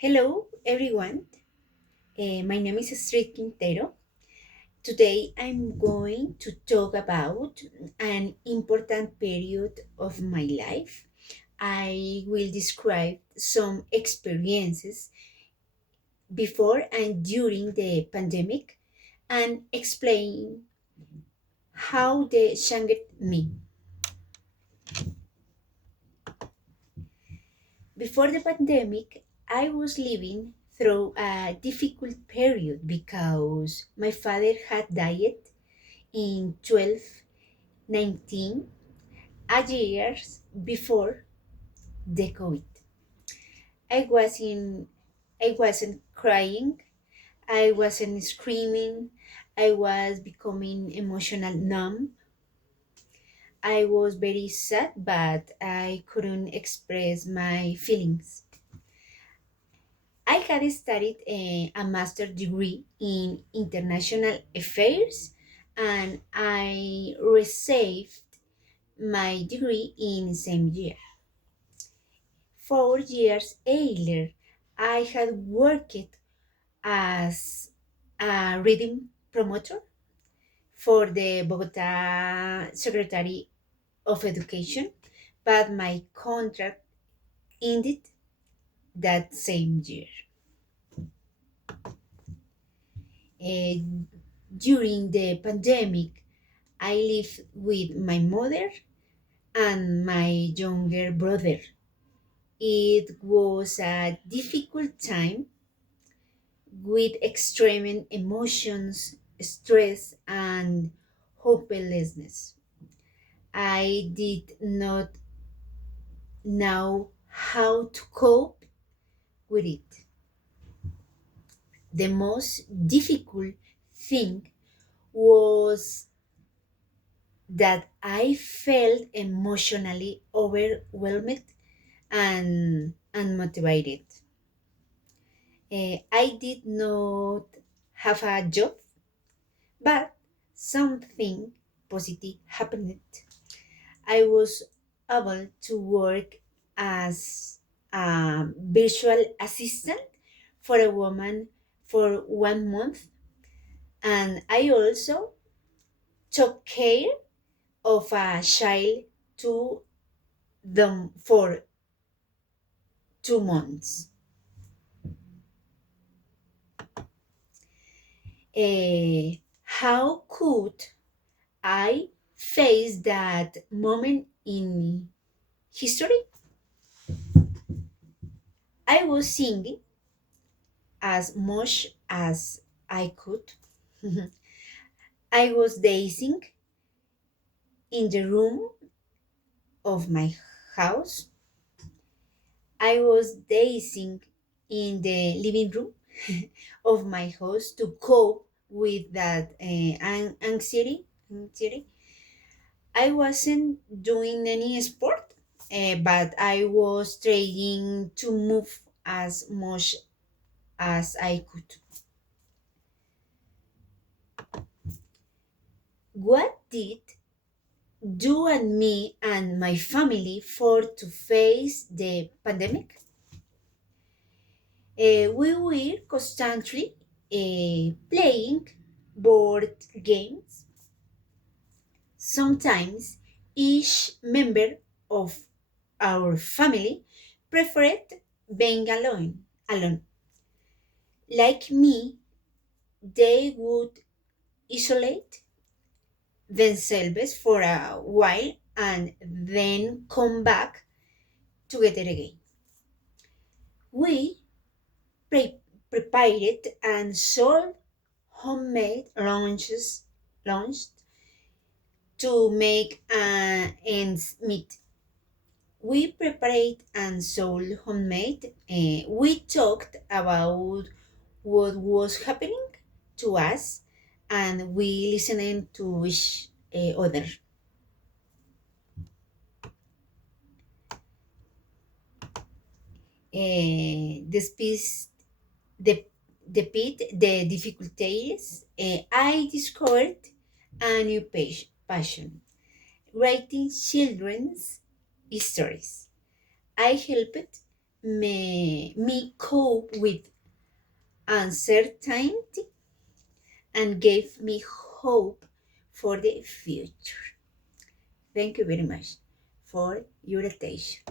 Hello, everyone. My name is Astrid Quintero. Today I'm going to talk about an important period of my life. I will describe some experiences before and during the pandemic and explain how they changed me. Before the pandemic, I was living through a difficult period because my father had died in 1219, a years before the COVID. I was in I wasn't crying, I wasn't screaming, I was becoming emotional numb. I was very sad, but I couldn't express my feelings. I had studied a master's degree in international affairs and I received my degree in the same year. 4 years earlier, I had worked as a reading promoter for the Bogota Secretary of Education, but my contract ended that same year. Uh, During the pandemic, I lived with my mother and my younger brother. It was a difficult time with extreme emotions, stress, and hopelessness. I did not know how to cope with it. The most difficult thing was that I felt emotionally overwhelmed and unmotivated. I did not have a job, but something positive happened. I was able to work as a virtual assistant for a woman for 1 month, and I also took care of a child to them for 2 months. How could I face that moment in history? I was singing as much as I could. I was dancing in the room of my house. I was dancing in the living room of my house to cope with that anxiety. I wasn't doing any sport, but I was trying to move as much as I could. What did you and me and my family for to face the pandemic? We were constantly playing board games. Sometimes each member of our family preferred being alone. Like me, they would isolate themselves for a while and then come back together again. We pre- prepared and sold homemade lunch to make ends meet. We prepared and sold homemade. We talked about what was happening to us, and we listened to each other. Despite the the difficulties, I discovered a new passion: writing children's stories. I helped me cope with uncertainty and gave me hope for the future. Thank you very much for your attention.